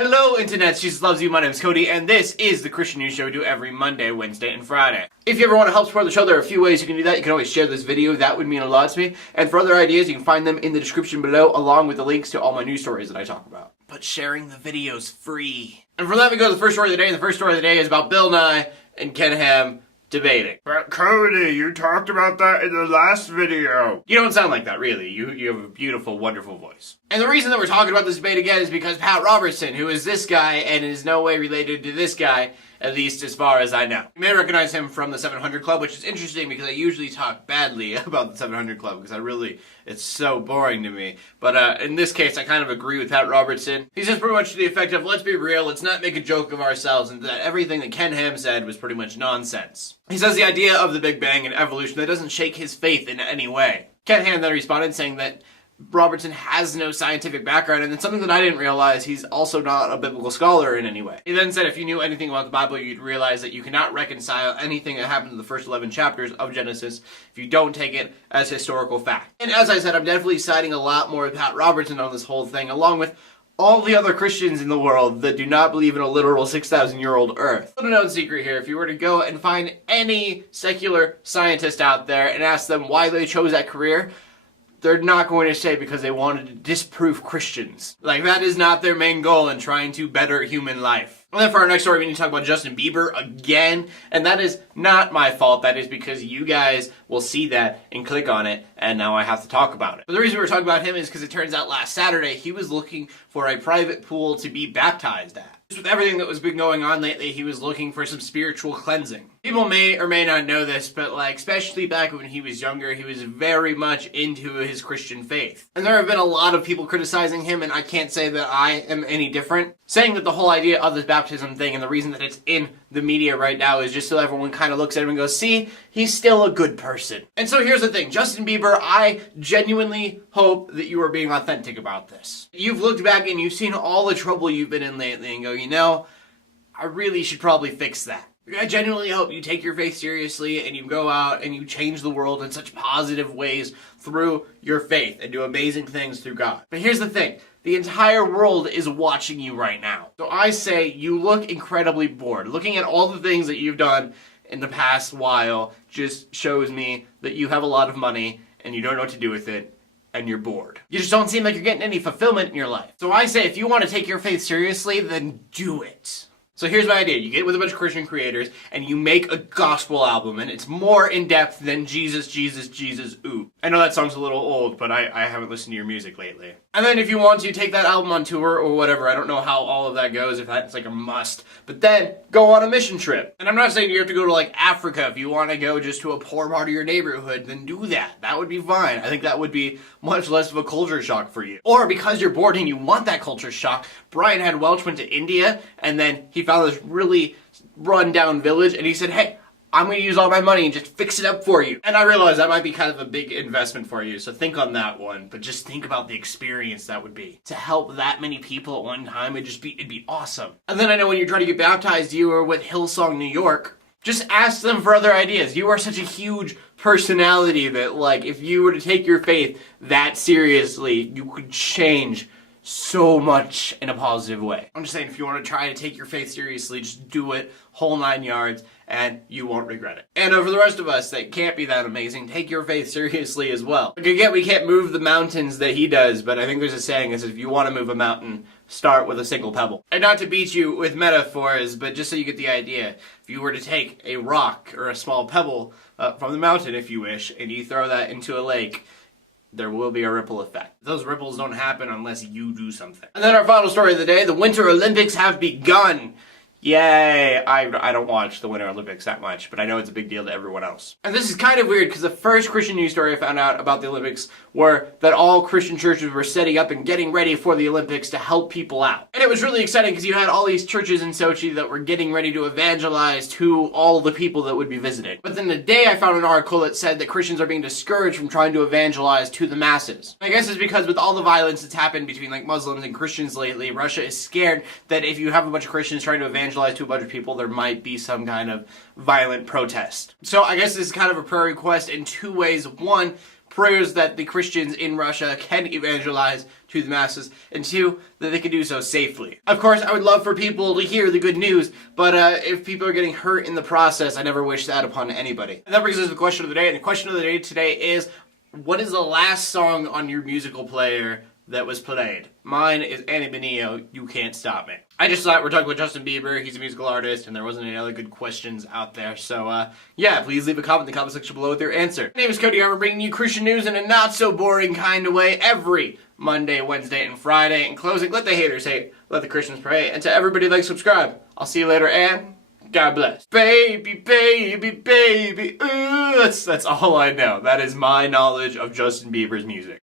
Hello Internet, Jesus loves you, my name is Cody, and this is the Christian News Show we do every Monday, Wednesday, and Friday. If you ever want to help support the show, there are a few ways you can do that. You can always share this video, that would mean a lot to me. And for other ideas, you can find them in the description below, along with the links to all my news stories that I talk about. But sharing the video's free. And for that we go to the first story of the day, and the first story of the day is about Bill Nye and Ken Ham debating. But Cody, you talked about that in the last video. You don't sound like that, really. You have a beautiful, wonderful voice. And the reason that we're talking about this debate again is because Pat Robertson, who is this guy and is no way related to this guy, at least as far as I know. You may recognize him from the 700 Club, which is interesting because I usually talk badly about the 700 Club because it's so boring to me. But in this case, I kind of agree with Pat Robertson. He says pretty much to the effect of, let's be real, let's not make a joke of ourselves, and that everything that Ken Ham said was pretty much nonsense. He says the idea of the Big Bang and evolution, that doesn't shake his faith in any way. Ken Ham then responded saying that Robertson has no scientific background, and it's something that I didn't realize, he's also not a biblical scholar in any way. He then said if you knew anything about the Bible, you'd realize that you cannot reconcile anything that happened in the first 11 chapters of Genesis if you don't take it as historical fact. And as I said, I'm definitely siding a lot more with Pat Robertson on this whole thing, along with all the other Christians in the world that do not believe in a literal 6,000-year-old earth. Little known secret here, if you were to go and find any secular scientist out there and ask them why they chose that career, they're not going to say because they wanted to disprove Christians. Like, that is not their main goal in trying to better human life. And then for our next story, we need to talk about Justin Bieber again. And that is not my fault. That is because you guys will see that and click on it, and now I have to talk about it. But the reason we're talking about him is because it turns out last Saturday, he was looking for a private pool to be baptized at. Just with everything that was been going on lately, he was looking for some spiritual cleansing. People may or may not know this, but especially back when he was younger, he was very much into his Christian faith. And there have been a lot of people criticizing him, and I can't say that I am any different, saying that the whole idea of this baptism thing and the reason that it's in the media right now is just so everyone kind of looks at him and goes, see, he's still a good person. And so here's the thing, Justin Bieber, I genuinely hope that you are being authentic about this. You've looked back and you've seen all the trouble you've been in lately and go, you know, I really should probably fix that. I genuinely hope you take your faith seriously and you go out and you change the world in such positive ways through your faith and do amazing things through God. But here's the thing, the entire world is watching you right now. So I say you look incredibly bored. Looking at all the things that you've done in the past while just shows me that you have a lot of money and you don't know what to do with it and you're bored. You just don't seem like you're getting any fulfillment in your life. So I say if you want to take your faith seriously, then do it. So here's my idea. You get with a bunch of Christian creators and you make a gospel album and it's more in-depth than Jesus, Jesus, Jesus, ooh. I know that song's a little old, but I haven't listened to your music lately. And then if you want to, take that album on tour or whatever. I don't know how all of that goes, if that's like a must. But then go on a mission trip. And I'm not saying you have to go to like Africa. If you want to go just to a poor part of your neighborhood, then do that. That would be fine. I think that would be much less of a culture shock for you. Or because you're bored and you want that culture shock, Brian had Welch went to India and then he found this really run-down village and he said, hey, I'm going to use all my money and just fix it up for you. And I realize that might be kind of a big investment for you, so think on that one. But just think about the experience that would be. To help that many people at one time, it'd be awesome. And then I know when you're trying to get baptized, you are with Hillsong New York. Just ask them for other ideas. You are such a huge personality that, like, if you were to take your faith that seriously, you could change so much in a positive way. I'm just saying, if you want to try to take your faith seriously, just do it, whole 9 yards, and you won't regret it. And for the rest of us that can't be that amazing, take your faith seriously as well. Like, again, we can't move the mountains that he does, but I think there's a saying that says if you want to move a mountain, start with a single pebble. And not to beat you with metaphors, but just so you get the idea, if you were to take a rock or a small pebble from the mountain, if you wish, and you throw that into a lake, there will be a ripple effect. Those ripples don't happen unless you do something. And then our final story of the day, the Winter Olympics have begun. Yay! I don't watch the Winter Olympics that much, but I know it's a big deal to everyone else. And this is kind of weird because the first Christian news story I found out about the Olympics were that all Christian churches were setting up and getting ready for the Olympics to help people out. And it was really exciting because you had all these churches in Sochi that were getting ready to evangelize to all the people that would be visiting. But then today I found an article that said that Christians are being discouraged from trying to evangelize to the masses. I guess it's because with all the violence that's happened between like Muslims and Christians lately, Russia is scared that if you have a bunch of Christians trying to evangelize to a bunch of people, there might be some kind of violent protest. So I guess this is kind of a prayer request in two ways. One, prayers that the Christians in Russia can evangelize to the masses, and 2, that they can do so safely. Of course, I would love for people to hear the good news, but if people are getting hurt in the process, I never wish that upon anybody. And that brings us to the question of the day, and the question of the day today is, what is the last song on your musical player that was played? Mine is Annie Benio, You Can't Stop Me. I just thought we're talking about Justin Bieber, he's a musical artist, and there wasn't any other good questions out there, so yeah, please leave a comment in the comment section below with your answer. My name is Cody, I'm bringing you Christian news in a not so boring kind of way every Monday, Wednesday, and Friday. In closing, let the haters hate, let the Christians pray, and to everybody like, subscribe. I'll see you later, and God bless. Baby, baby, baby, ooh, that's all I know. That is my knowledge of Justin Bieber's music.